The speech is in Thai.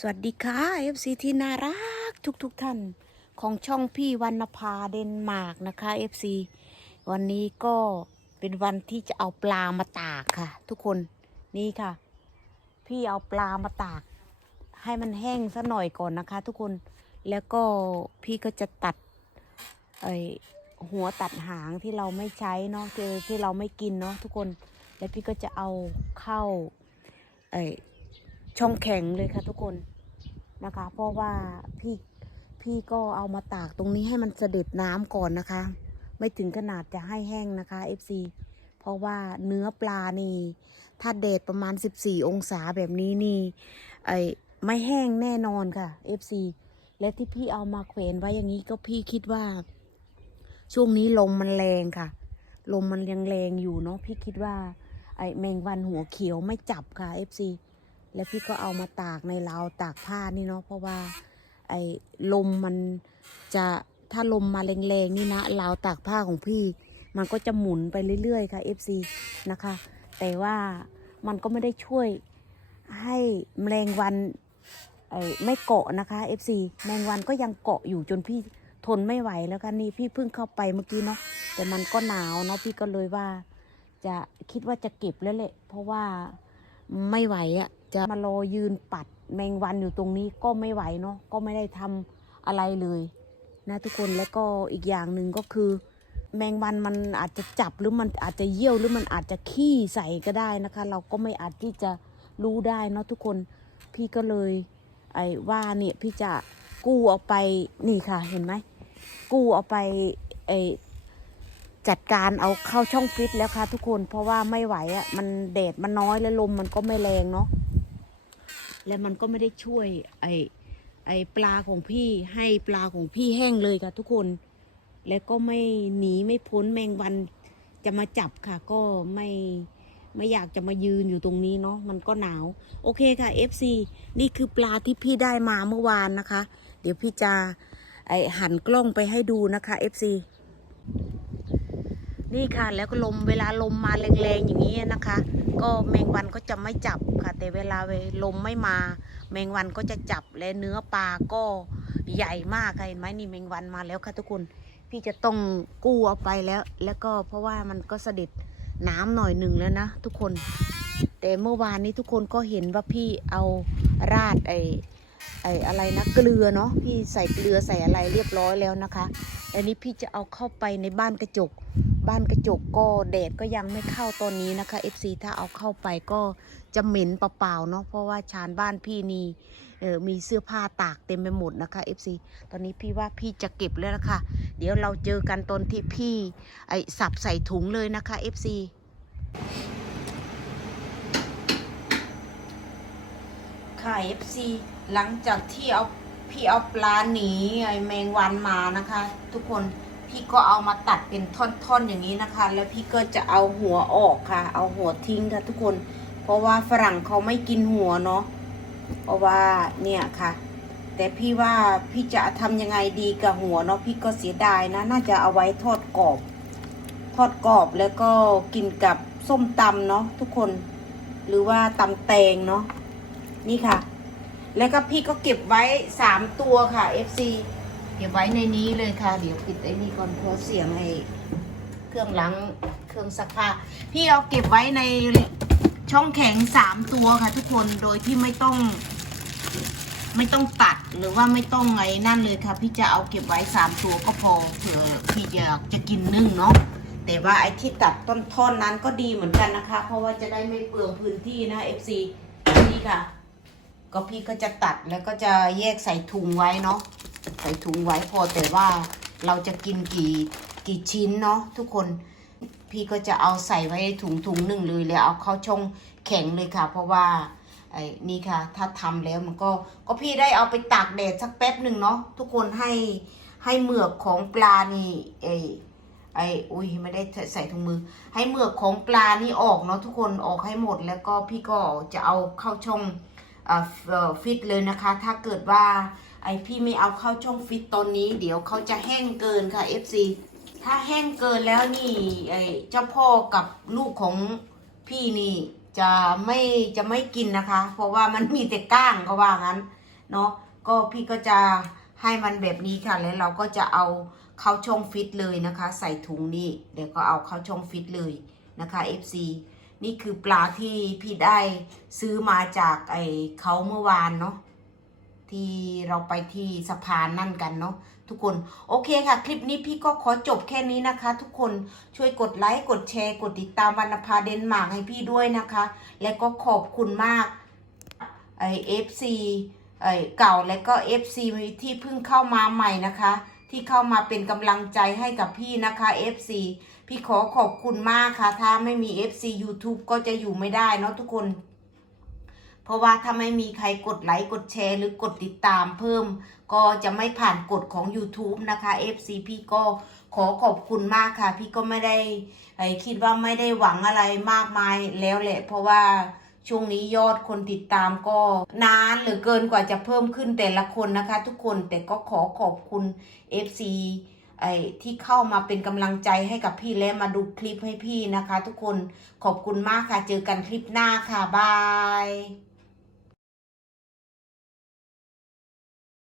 สวัสดีค่ะ FC ที่น่ารักทุกๆทท่าน ของช่องพี่วรรณภาเดนมาร์กนะคะ FC วันนี้ก็เป็นวันที่จะเอาปลามาตากค่ะ ทุกคนนี่ค่ะ พี่เอาปลามาตาก ให้มันแห้งซะหน่อยก่อนนะคะ ทุกคนแล้วก็พี่ก็จะตัดไอหัวตัดหางที่เราไม่ใช้เนาะที่ที่เราไม่กินเนาะทุกคน แล้วพี่ก็จะเอาเข้าไอ ช่องแข็งเลยค่ะทุกคนนะคะ เพราะว่าพี่พี่ก็เอามาตากตรงนี้ให้มันเสด็จน้ำก่อนนะคะ ไม่ถึงขนาดจะให้แห้งนะคะ FC เพราะว่าเนื้อปลานี่ ถ้าเดดประมาณ 14 องศาแบบนี้นี่ไอไม่แห้งแน่นอนค่ะ FC และที่พี่เอามาแขวนไว้อย่างนี้ก็พี่คิดว่า ช่วงนี้ลมมันแรงค่ะ ลมมันยังแรงอยู่เนาะพี่คิดว่า ไอแมงวันหัวเขียวไม่จับค่ะ FC แล้วพี่ก็เอามาตากในราวตากผ้านี่เนาะเพราะว่าไอ้ลมมันจะถ้าลมมาแรงๆนี่นะราวตากผ้าของพี่ มันก็จะหมุนไปเรื่อยๆค่ะ FC นะคะ แต่ว่ามันก็ไม่ได้ช่วยให้แมลงวันไอ้ไม่เกาะนะคะ FC แมงวันก็ยังเกาะอยู่จนพี่ทนไม่ไหวแล้วค่ะนี่พี่เพิ่งเข้าไปเมื่อกี้เนาะแต่มันก็หนาวเนาะพี่ก็เลยว่า จะคิดว่าจะเก็บแล้วแหละเพราะว่า ไม่ไหวอะ่ะจะมารอยืนปัดแมงวันอยู่ตรงนี้ก็ไม่ไหวเนาะก็ไม่ได้ทำอะไรเลยนะทุกคนแล้วก็อีกอย่างหนึ่งก็คือ แมงวันมันอาจจะจับหรือมันอาจจะเยี่ยวหรือมันอาจจะขี้ใส่ก็ได้นะคะ เราก็ไม่อาจที่จะรู้ได้เนาะทุกคนพี่ก็เลยไอ้ว่าเนี่ยพี่จะกู้เอาไปนี่ค่ะเห็นไหมกู้เอาไปไอ จัดการเอาเข้าช่องฟิตแล้วค่ะ ทุกคนเพราะว่าไม่ไหวอะ่ะมันแดดมันน้อยแล้วลมมันก็ไม่แรงเนาะและมันก็ไม่ได้ช่วย ไอไอปลาของพี่ให้ปลาของพี่แห้งเลยค่ะ ทุกคน แล้วก็ไม่หนีไม่พ้นแมงวันจะมาจับค่ะ ก็ไม่ไม่อยากจะมายืนอยู่ตรงนี้เนาะมันก็หนาว โอเคค่ะ FC นี่คือปลาที่พี่ได้มาเมื่อวานนะคะ เดี๋ยวพี่จะไอหันกล้องไปให้ดูนะคะ FC นี่ค่ะแล้วก็ลมเวลาลมมาแรงๆอย่างนี้นะคะ ก็แมงวันก็จะไม่จับค่ะ แต่เวลาลมไม่มา แมงวันก็จะจับและเนื้อปลาก็ใหญ่มากค่ะเห็นไหมนี่แมงวันมาแล้วค่ะทุกคนพี่จะต้องกู้เอาไปแล้ว แล้วก็เพราะว่ามันก็เสด็จน้ำหน่อยหนึ่งแล้วนะทุกคน แต่เมื่อวานนี้ทุกคนก็เห็นว่าพี่เอาราดไอไออะไรนะเกลือเนาะพี่ใส่เกลือใส่อะไรเรียบร้อยแล้วนะคะ อันนี้พี่จะเอาเข้าไปในบ้านกระจก บ้านกระจกก็แดดก็ยังไม่เข้าตอนนี้นะคะ FC ถ้าเอาเข้าไปก็จะเหม็นเปล่าๆเนาะเพราะว่าชานบ้านพี่นี่เออมีเสื้อผ้าตากเต็มไปหมดนะคะ FC ตอนนี้พี่ว่าพี่จะเก็บแล้วนะคะ เดี๋ยวเราเจอกันตอนที่พี่ไอสับใส่ถุงเลยนะคะ FC ค่ะ FC หลังจากที่เอาพี่เอาปลาหนีไอแมงวันมานะคะ ทุกคน พี่ก็เอามาตัดเป็นท่อนๆอย่างนี้นะคะ แล้วพี่ก็จะเอาหัวออกค่ะ เอาหัวทิ้งค่ะทุกคน เพราะว่าฝรั่งเขาไม่กินหัวเนาะ เพราะว่าเนี่ยค่ะ แต่พี่ว่าพี่จะทำยังไงดีกับหัวเนาะพี่ก็เสียดายนะ น่าจะเอาไว้ทอดกรอบ ทอดกรอบแล้วก็กินกับส้มตำเนาะทุกคน หรือว่าตำแตงเนาะ นี่ค่ะ แล้วก็พี่ก็เก็บไว้สามตัวค่ะ FC เก็บไว้ในนี้เลยค่ะ เดี๋ยวปิดไอ้นี่ก่อนเพราะเสียงไอ้เครื่องล้างเครื่องซักผ้าพี่เอาเก็บไว้ในช่องแข็งสามตัวค่ะ ทุกคนโดยที่ไม่ต้อง ไม่ต้องตัดหรือว่าไม่ต้องไงนั่นเลยค่ะ พี่จะเอาเก็บไว้สามตัวก็พอเผื่อพี่อยากจะกินนึ่งเนาะแต่ว่าไอ้ที่ตัดต้นท่อนนั้นก็ดีเหมือนกันนะคะ เพราะว่าจะได้ไม่เปลืองพื้นที่นะ FC นี่ค่ะ ก็พี่ก็จะตัดแล้วก็จะแยกใส่ถุงไว้เนาะ ใส่ถุงไว้พอแต่ว่าเราจะกินกี่กี่ชิ้นเนาะทุกคนพี่ก็จะเอาใส่ไว้ในถุงถุงหนึ่งเลยแล้วเอาเข้าช่องแข็งเลยค่ะ เพราะว่าไอ้นี่ค่ะ ถ้าทำแล้วมันก็ก็พี่ได้เอาไปตากแดดสักแป๊บหนึ่งเนาะทุกคนให้ให้เหมือกของปลานี่ไอ้ไอ้อุ้ยไม่ได้ใส่ถุงมือ ให้เหมือกของปลานี่ออกเนาะทุกคนออกให้หมดแล้วก็พี่ก็จะเอาเข้าช่องฟิตเลยนะคะ ถ้าเกิดว่า ไอพี่ไม่เอาเข้าช่องฟิตตอนนี้ เดี๋ยวเขาจะแห้งเกินค่ะ FC ถ้าแห้งเกินแล้วนี่ไอเจ้าพ่อกับลูกของพี่นี่จะไม่จะไม่กินนะคะ เพราะว่ามันมีแต่ก้างก็ว่างั้นเนาะก็พี่ก็จะให้มันแบบนี้ค่ะ แล้วเราก็จะเอาเข้าช่องฟิตเลยนะคะ ใส่ถุงนี่เดี๋ยวก็เอาเข้าช่องฟิตเลยนะคะ FC นี่คือปลาที่พี่ได้ซื้อมาจากไอเขาเมื่อวานเนาะ ที่เราไปที่สะพานนั่นกันเนาะทุกคนโอเคค่ะ คลิปนี้พี่ก็ขอจบแค่นี้นะคะ ทุกคนช่วยกดไลค์กดแชร์ กดติดตามวรรณภาเดนมาร์กให้พี่ด้วยนะคะ และก็ขอบคุณมากไอเอฟซีไอเก่าและก็ FC ที่เพิ่งเข้ามาใหม่นะคะ ที่เข้ามาเป็นกำลังใจให้กับพี่นะคะ FC พี่ขอขอบคุณมากค่ะ ถ้าไม่มี FC YouTube ก็จะอยู่ไม่ได้เนาะทุกคน เพราะว่าถ้าไม่มีใครกดไลค์กดแชร์หรือกดติดตามเพิ่ม ก็จะไม่ผ่านกฎของ YouTube นะคะ FC พี่ก็ขอขอบคุณมากค่ะ พี่ก็ไม่ได้คิดว่าไม่ได้หวังอะไรมากมายแล้วแหละ เพราะว่าช่วงนี้ยอดคนติดตามก็นานหรือเกินกว่าจะเพิ่มขึ้นแต่ละคนนะคะ ทุกคนแต่ก็ขอขอบคุณ FC ไอ้ที่เข้ามาเป็นกำลังใจให้กับพี่และมาดูคลิปให้พี่นะคะ ทุกคนขอบคุณมากค่ะ เจอกันคลิปหน้าค่ะ บาย